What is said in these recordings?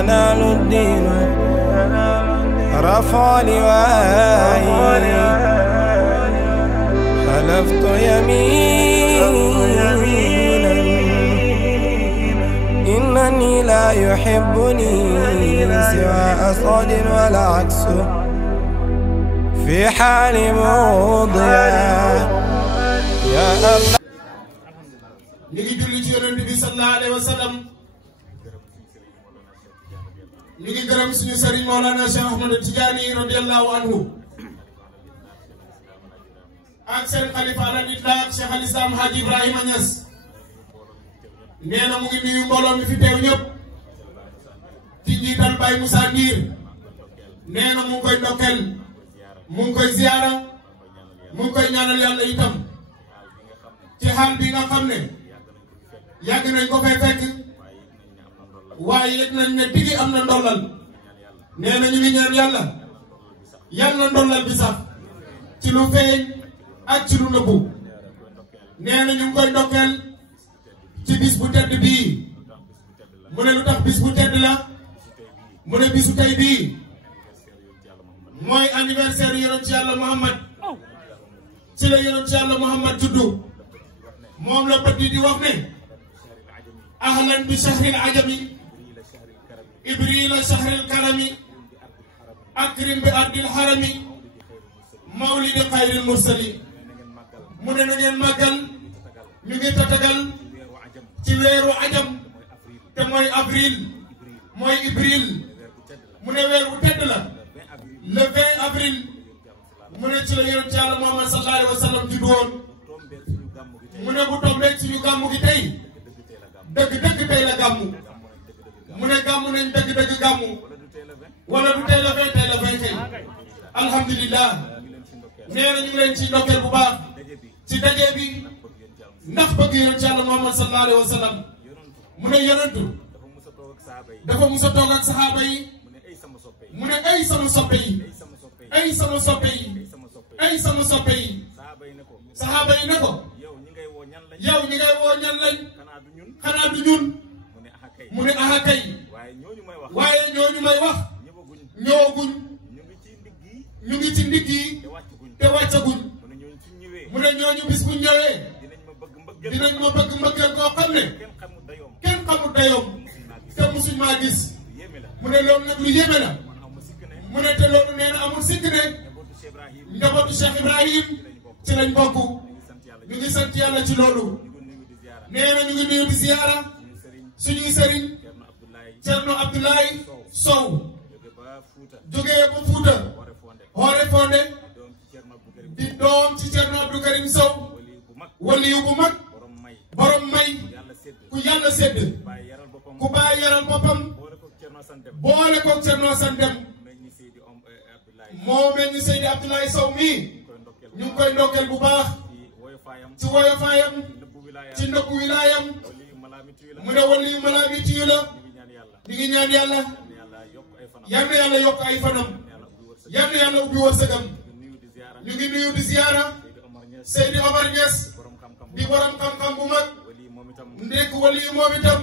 ينال الدين رفع لوائي حلفت يمينا إنني لا يحبني سوى أسود ولا عكسه في حال موضع يا الله. نيجي جولي ci Yonent bi sallallahu alayhi wa sallam ñu ngi gërëm suñu sëriñ Mawlana Cheikh Ahmed Tidiane radiyallahu anhu ak seen xalifa ala itlaq Cheikh al Islam Hadji Ibrahima Niass nee na mu ngi nuyu mbooloo mi fi teew ñëpp ci njiital Baye Moussa Ndir nee na mu ngi koy ndokkeel mu ngi koy ziyaara mu ngi koy ñaanal yàlla itam ci xaal bi nga xam ne yàgg nañ ko fay fekk waaye yëg nañ ne tigi am na ndollal nee na ñu ngi ñaan yàlla yàlla ndollal bi sax ci lu feeñ ak ci lu nëbbu nee na ñu ngi koy ndokkeel ci bis bu tedd bii mu ne lu tax bis bu tedd la mu ne bisu tey bii mooy anniversaire yonent ci yàlla Muhammad ci la yonent ci yàlla Muhammad juddu moom la bët di wax ne ahlan bi shahril ajami ibrila shahril karami akrim bi ardil harami mawlidi xayril mursali mu ne na ngeen màggal ñu ngi tatagal ci weeru ajam te mooy avril mooy ibril mu ne weer bu tedd la le 20 avril mu ne ci la yonent Yàlla Muhammad sallallahu alayhi wa sallam juddu woon mu ne bu tombee suñu gàmmu gi tey dëgg-dëgg tey la gàmmu mu ne gàmmu nañ dëgg-dëgg gàmmu wala du tey la fay tey la fay kay alhamdulillah nee na ñu ngi leen ci ndokkeel bu baax ci daje bi ndax bëgg yonent Yàlla Muhammad sallallahu alayhi wa sallam mu ne yonentu dafa musa toog ak saxaaba yi mu ne ay sama soppe yi ay sama soppe yi ay sama soppe yi saxaaba yi ne ko yow ñi ngay woo ñan lañ xanaa du ñun mu ne aha kay waaye ñooñu may wax ñëwaguñ ñu ngi ci ndigg yi te wàccaguñ mu ne ñooñu bis bu ñëwee dinañ ma bëgg mbëggeel koo xam ne kenn xamul dayoom te musuñ maa gis mu ne loolu nag lu yéeme la mu ne te loolu nee na amul sikk ne njabootu Cheikh Ibrahim ci lañ bokk ñu ngi sant yàlla ci loolu nee na ñu ngi nuyu di ziyaara suñuy sëriñ Cerno Abdoulaye Sow jógee ba Fuuta Hoore Fonde di doom ci Cerno Abdou Karim Sow waliyu bu mag borom may ku yàlla sédd ku bàyyi yaral boppam boole koog Cerno Asan Dem moo mel ni Seydi Abdoulaye Sow mii ñu ngi koy ndokkeel bu baax ci woyofaayam ci ndëkku wilaayam mu ne wali malaamiti yu la ñu ngi ñaan yàlla yal na yàlla yokk ay fanam yal na yàlla ubbi wërsëgam ñu ngi nuyu di ziyaara Seydi Omar Niass di borom xam-xam bu mag ndekk wali yu moom itam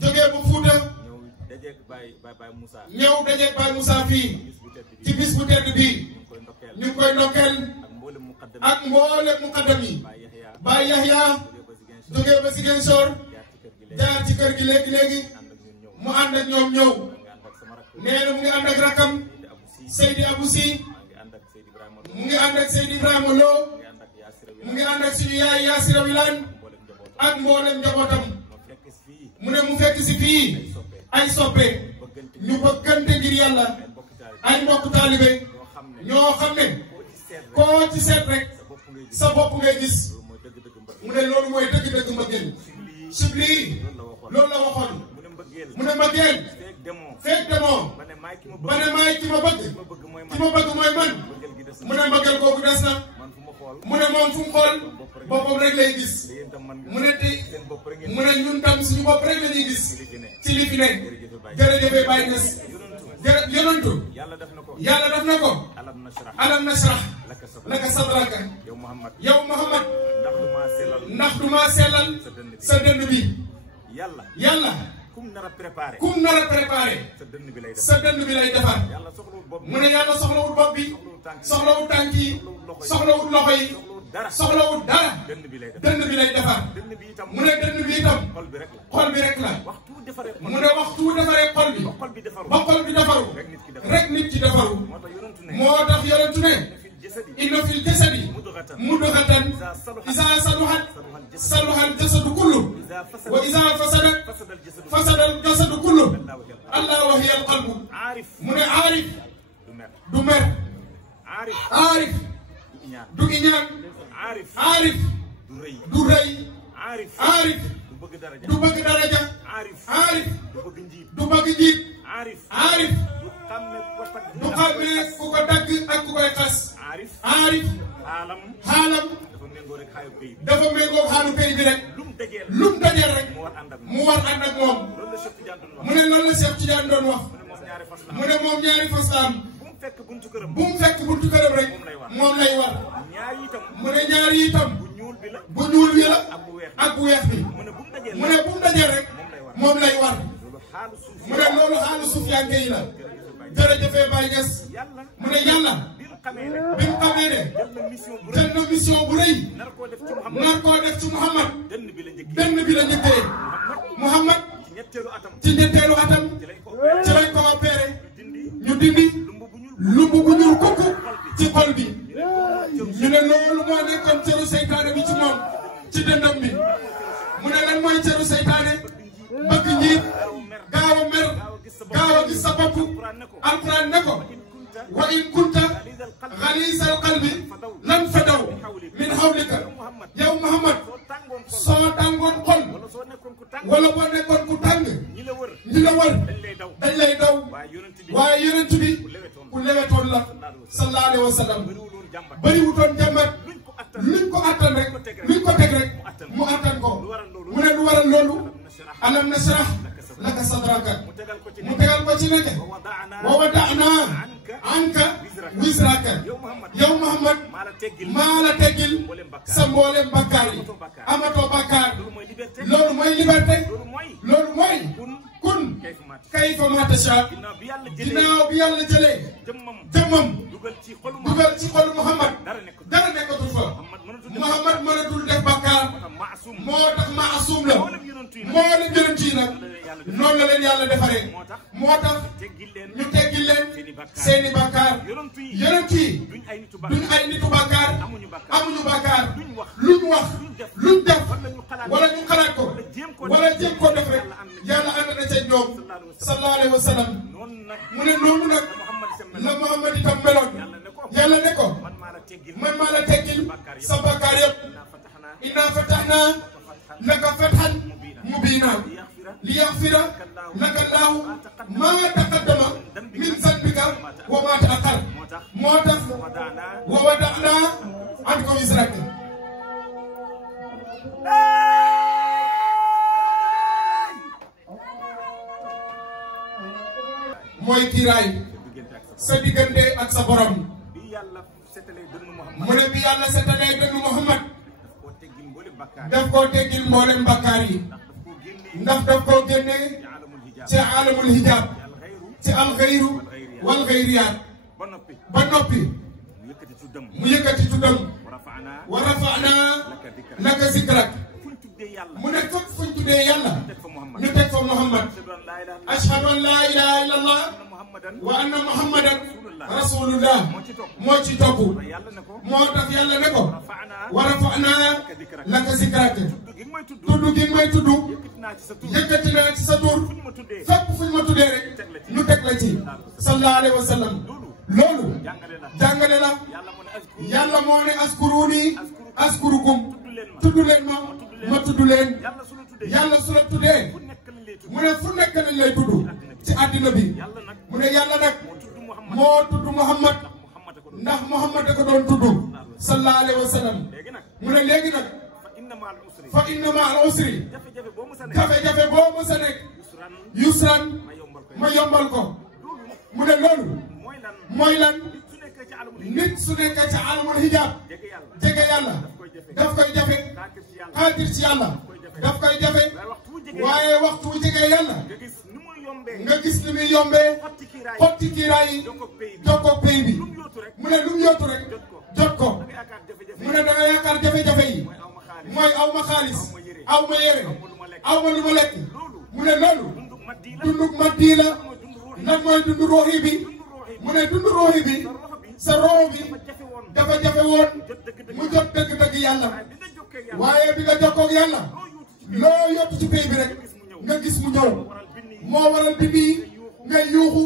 jógee bu Fuuta ñëw dajeeg Baye Moussa fii ci bis bu tedd bii ñu ngi koy ndokkeel ak mboolem muqaddam yi Baye Yahya jógee ba Ziguinchor jaar ci kër gi léegi mu ànd ak ñoom ñëw nee na mu ngi ànd ak rakam Seydi Abou Sy mu ngi ànd ak Seydi Ibrahima Lo mu ngi ànd ak suñu yaay Yaasira Wilane ak mboolem njabootam mu ne mu fekk si fii ay soppe ñu bëggante ngir yàlla ay mbokk taalibe ñoo xam ne koo ci seet rek sa bopp ngay gis mu ne loolu mooy dëgg-dëgg mbëggeel Chibli loolu la waxoon mu ne mbëggeel feeg demoo ba ne maay ki ma bëgg mooy man mu ne mbëggeel kooku des na mu ne moom fu mu xool boppam rek lay gis mu ne mu ne ñun tam suñu bopp rek la ñuy gis ci li fi ne jërëjëf Baye Niass yonantu yàlla def na ko alam nashrah laka sadraka yow Muhammad ndax du maa sellal sa dënd bi yàlla kum nar a préparé. kum nar a préparé. sa dënn bi lay defar. sa dënn bi lay defar. yàlla soxlawul bopp bi. mu ne yàlla soxlawul bopp bi. soxlawul tànk yi. soxlawul loxo yi. soxlawul dara. dënn bi lay defar. dënn bi lay defar. dënn bi itam. mu ne dënn bi itam. xol bi rek la. xol bi rek la. waxtu defaree xol. mu ne waxtu defaree xol bi. ba xol bi defaru. ba xol bi defaru. rek nit ki defaru. moo tax yonentu ne. inna fil jasadi mudghatan iza saluhat saluha al jasadu kullu wa iza fasadat fasada al jasadu kullu allah wa hiya al qalbu. mu ne aarif du mer. aarif du iñaan. aarif du rëy. aarif du bëgg daraja. aarif du bëgg njiit. aarif du xàmmee ku ko dagg ak ku koy xas. aarif xaalam dafa méngoo xaalu pays bi rek. lum dajeel rek mu war ànd ak moom. mu ne loolu la Cheikh Tidiane doon wax. mu ne moom ñaari fas la am. bu mu fekk buntu këram rek moom lay war. mu ne ñaari itam bu ñuul bi la ak bu weex bi. mu ne bu mu dajeel rek moom lay war. mu ne loolu xaalu suufiyanke yi la. jërëjëfee Baye Niass. mu ne yàlla bi mu xamee ne jël na mission bu rëy nar koo def ci Muhammad. benn bi la njëkkee. Muhammad ci ñetteelu atam ci lañ ko opéré ñu dindi lumb bu ñuul kukku ci xol bi. ñu ne loolu moo nekkoon cëru seytaane bi ci moom ci dëndam bi. mu ne lan mooy cëru seytaane. bëgg njiit gaaw a mer gaaw a gis sa bopp. alquran ne ko wa in kunta ghalizal qalbi lan fadaw min hawlika. yow Muhammad soo tàngoon xol wala boo nekkoon ku tàng ñi la wër dañ lay daw. waaye yonent bi ku lewetoon la sallallahu alayhi wa sallam. bëriwutoon jàmbat. luñ ko attan rek luñ ko teg rek mu attan ko. mu ne lu waral loolu. alam nashrah laka sadraka. mu tegal ko ci nekk. wa wada'na anka wizraka. yow Muhammad maa la teggil sa mboolem bakkaar yi. amatoo bakkaar. loolu mooy liberté. loolu mooy kun kayfa ma tasha. ginnaaw bi yàlla jëlee jëmmam dugal ci xolu Muhammad dara nekkatul fa. Muhammad mënatul def bakkaar. moo tax maasum la. moo leen yonent yi nag noonu la leen yàlla defaree. moo tax ñu teggil leen seeni bakkaar. yonent yi duñ ay nitu bakkaar. amuñu bakkaar. luñ wax luñ def wala ñu xalaat ko wala jéem ko def rek yàlla ànd na ca ñoom sallallahu alayhi wa sallam. mu ne noonu nag la Muhammad itam meloon. yàlla ne ko man maa la teggil sa bakkaar yëpp. inna fatahna laka fathan mubina liyaghfira laka Allahu ma taqaddama min zanbika wa ma ta'akhkhar. moo tax wa wada'na anka wizraka. mooy kiiraay sa diggante ak sa borom. mu ne bi yàlla setalee dënnu Muhammad daf koo teggil mboolem bakkaar yi. ndax daf koo génnee ci alamul hijab ci alxayru wal xayriyaat. ba noppi mu yëkkati tuddam wa rafa'na laka zikrak. mu ne fépp fuñ tuddee yàlla ñu teg fa Muhammad. ashhadu an laa ilaha illa allah wa anna muhammadan rasulullah moo ci topp. moo tax yàlla ne ko wa rafa'na laka zikrak. tudd gi may tudd yëkkati naa ci sa tur. fépp fuñ ma tuddee rek ñu teg la ci sallallahu alayhi wa sallam. loolu jàngale la. yàlla moo ne askuruni askurukum. tudd leen ma tudd leen. yàlla su la tuddee mu ne fu nekk lañ lay tudd ci àddina bi. mu ne yàlla nag moo tudd Muhammad ndax Muhammad da ko doon tudd sallallahu alayhi wa sallam. mu ne léegi nag fa inna ma al usri jafe-jafe boo mos a nekk yusran ma yombal ko. mu ne loolu mooy lan. nit su nekkee ci alamul hijab jege yàlla daf koy jafe. xaatir ci yàlla daf koy jafe. waaye waxtu wu jege yàlla nga gis ni muy yombee nga gis ni muy yombee xotti kiiraay yi jokkoo pay bi mu ne lu mu yóotu rek jot ko mu ne da nga yaakaar jafe-jafe yi mooy aw ma xaalis aw ma yére aw ma lu ma lekk mu ne loolu dundug maddi la lan mooy dundu rooxi bi mu ne dundu rooxi bi sa roo bi dafa jafe woon mu jot dëgg-dëgg yàlla waaye bi nga jokkoo ak yàlla loo yottu ci pay bi rek nga gis mu ñëw moo waral bi nii ngay yuuxu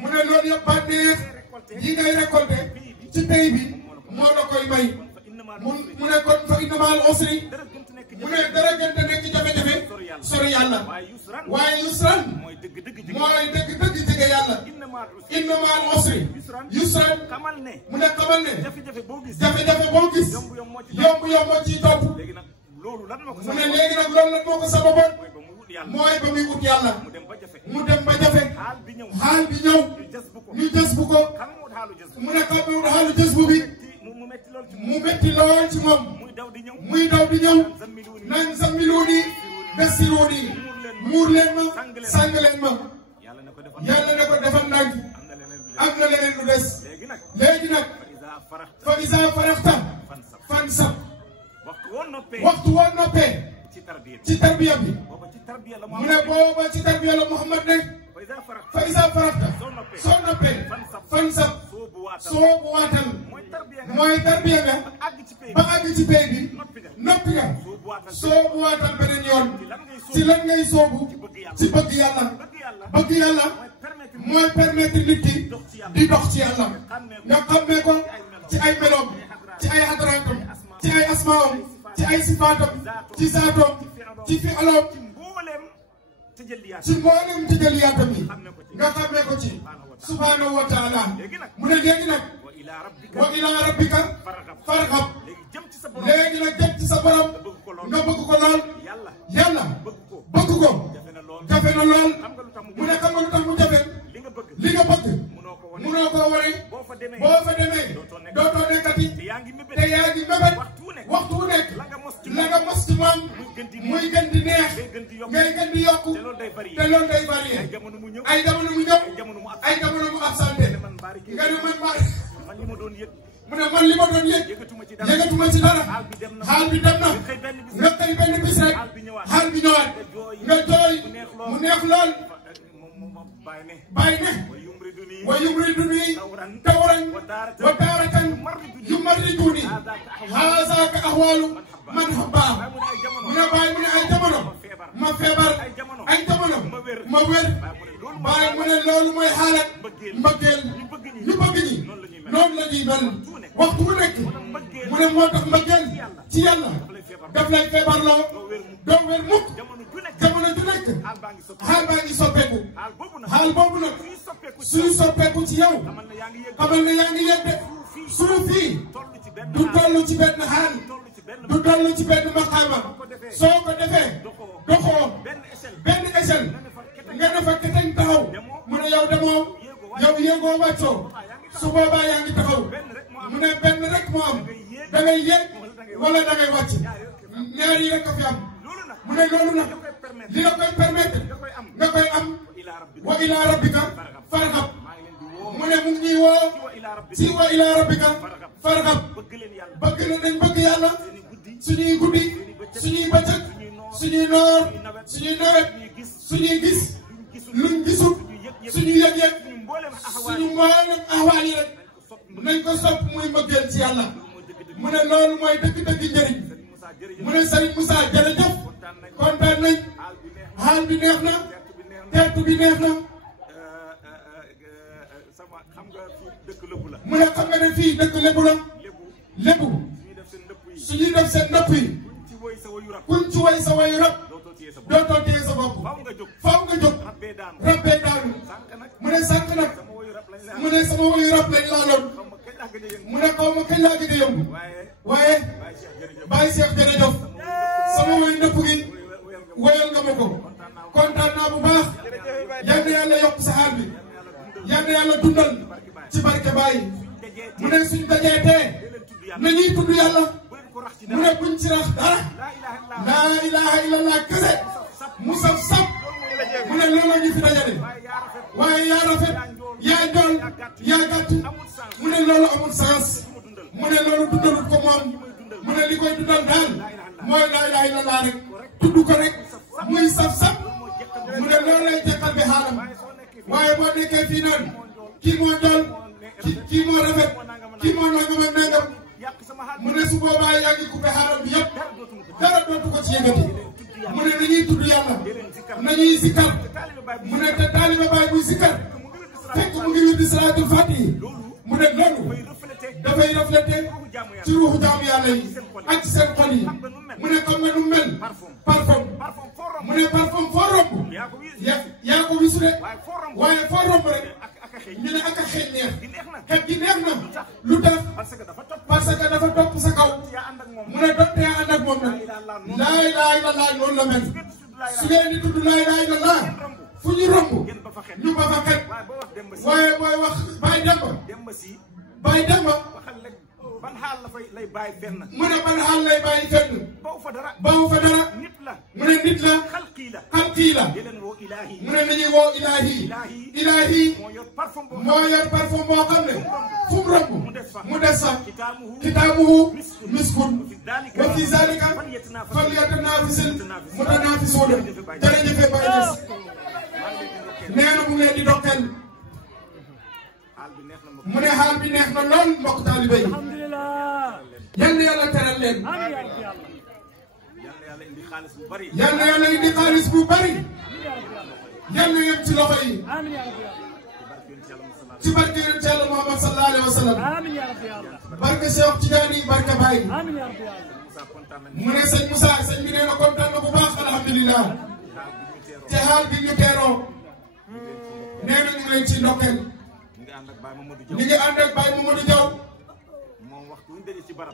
mu ne loolu yëpp bànneex yi ngay récolté ci pay bi moo la koy may mu ne kon fa inna ma'al usri mu ne dara gën te nekk jafe-jafe sori yàlla waaye yusran mooy dëgg-dëgg jege yàlla inna ma'al usri yusran mu ne xamal ne jafe-jafe boo gis yomb moo ciy topp mu ne léegi nag loolu lan moo ko sababoon mooy ba muy ut yàlla mu dem ba jafe xaal bi ñëw ñu jës bu ko mu ne xam ne xaalu jës bu bi mu metti lool ci moom muy daw di ñëw naan zammiluuni yassiruuni muur leen ma sàng leen ma yàlla ne ko defal ndànk am na leneen lu des léegi nag fa izaa faraxta fansab waxtu woon noppee ci tarbiya bi mu ne booba ci tarbiya la Muhammad ne fa izaa faraxta soo noppee fansab soobu waatal mooy tarbiya nga ba àgg ci pay bi noppi nga soobu waatal beneen yoon ci lan ngay soobu ci bëgg yàlla mooy permettre nit ki di dox ci yàlla nga xammee ko ci ay meloom ci ay adraatam ci ay asmaam ci ay sifaatam ci saatoom ci fi aloom ci mboolem tëjëliyaatam yi nga xammee ko ci subhaanahu wa taala mu ne léegi nag wa ilaa rabbika farghab léegi nag jëm ci sa borom nga bëgg ko lool yàlla bëgg ko jafe na lool mu ne xam nga lu tax mu jafe li nga bëgg munoo koo wari boo fa demee dootoo nekkati te yaa ngi mébét waxtu wu nekk la nga mos ci moom muy gën di neex ngay gën di yokku te loolu day varié ay jamono mu ñëw ay jamono mu absenté nga ne man li ma doon yëg mu ne man li ma doon yëg yëgatuma ci dara xaal bi dem na nga xëy benn bis rek xaal bi ñëwaat nga jooy mu neex lool bàyyi ne wa yumriduni tawran wa taaratan yumarriduni haazaka ahwaalu man habba mu ne bàyyi mu ne ay jamono ma feebar ay jamono ma wér bàyyi mu ne loolu mooy xaalat mbëggeel ñu bëgg ñi noonu la ñuy mel waxtu bu nekk mu ne moo tax mbëggeel ci yàlla daf lay feebarloo doo wér mukk jamono ju nekk xaal baa ngi soppeeku xaal boobu nag suy soppeeku ci yow xamal ne yaa ngi yëg de suuf fii du toll ci benn xaal du toll ci benn maqaama soo ko defee doxoo benn échelle nga defa keteñ taxaw mu ne yow demoo yow yéegoo wàccoo su boobaa yaa ngi taxaw mu ne benn rek moo am da ngay yéeg wala da ngay wàcc ñaar yi rek a fi am mu ne loolu nag li la koy permettre nga koy am wa ila rabbika farghab mu ne mu ngi woo ci wa ila rabbika farghab bëgg nañ bëgg yàlla suñuy guddi suñuy bëccëg suñuy noor suñuy nawet suñuy gis luñ gisul suñuy yëg-yëg suñu mboolem ahwaal yi rek nañ ko sopp muy mbëggeel ci yàlla mu ne loolu mooy dëgg-dëgg njëriñ mu ne Serigne Moussa jërëjëf kontaan nañ xaal bi neex na teertu bi neex na mu ne xam nga ne fii dëkk lébu la lébu suñuy def seen ndëpp yi kuñ ci woy sa woyu rab dootoo téye sa bopp faaw nga jóg rabbee daanu mu ne sànq nag mu ne sama woyu rab lañ laaloon mu ne xaw ma kañ laa gëj a yëngu waaye Baye Cheikh jërëjëf sama woyu ndëpp gi woyal nga ma ko kontaan naa bu baax yal na yàlla yokk sa xaal bi yal na yàlla dundal ci barke Baye mu ne suñ dajee tee nañuy tudd yàlla mu ne buñ ci rax dara laa ilaha illallah kese mu saf saf mu ne loolu la ñu fi dajale waaye yaa rafet yaa njool yaa gàtt mu ne loolu amul sens mu ne loolu dundalut ko moom mu ne li koy dundal daal mooy laa ilaaha illallaah rek tudd ko rek muy saf saf mu ne loolu lay jekkal bi xaalam waaye boo nekkee fii naan kii moo njool kii moo rafet kii moo nangam ak nangam mu ne su boobaa yaa ngi coupé xaaral bi yëpp dara dootu ko ci yëngati mu ne nañuy tudd yàlla nañuy sikkar mu ne te taaliba baay buy sikkar fekk mu ngi wirdi salaatul faatihi mu ne loolu dafay reflété ci ruuxu jaamu yàlla yi ak ci seen xol yi mu ne comme nga nu mel parfum mu ne parfum foo romb yaa ko wisu de waaye foo romb rek ñu ne ak a xeeñ neex xet gi neex na lu tax parce que dafa topp sa kaw mu ne doonte yaa ànd ak moom nag laa ilaaha illallaah noonu la mel su ngeen di tudd laa ilaaha illallaah fu ñu romb ñu ba fa xet waaye booy wax Baye Demba ban xaal la fay lay bàyyi fenn mu ne ban xaal lay bàyyi fenn bawu fa dara nit la mu ne nit la xalqii la mu ne nañuy woo ilaahi moo yor parfum boo xam ne fu mu romb mu des fa kitaabuhu miskun wa fi zalika falyatanaafisil mutanaafisuun jërëjëf Baye Niass nee na mu ngi leen di dokkeel mu ne xaal bi neex na lool mbokk taalibe yi yal na yàlla teral leen yal na yàlla indi xaalis bu bari yal na yem ci loxo yi ci barke yonent Yàlla Muhammad sallallahu alayhi wa sallam barke Cheikh Tidiane barke Baye mu ne sëñ Moussa sëñ bi nee na kontaan na bu baax alhamdulilah te xaal bi ñu teeroo nee na ñu leen ci ndokkeel ñu ngi ànd ak Baye Mamadou Diaw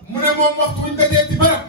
mu ne moom waxtu wuñ dajee ci barab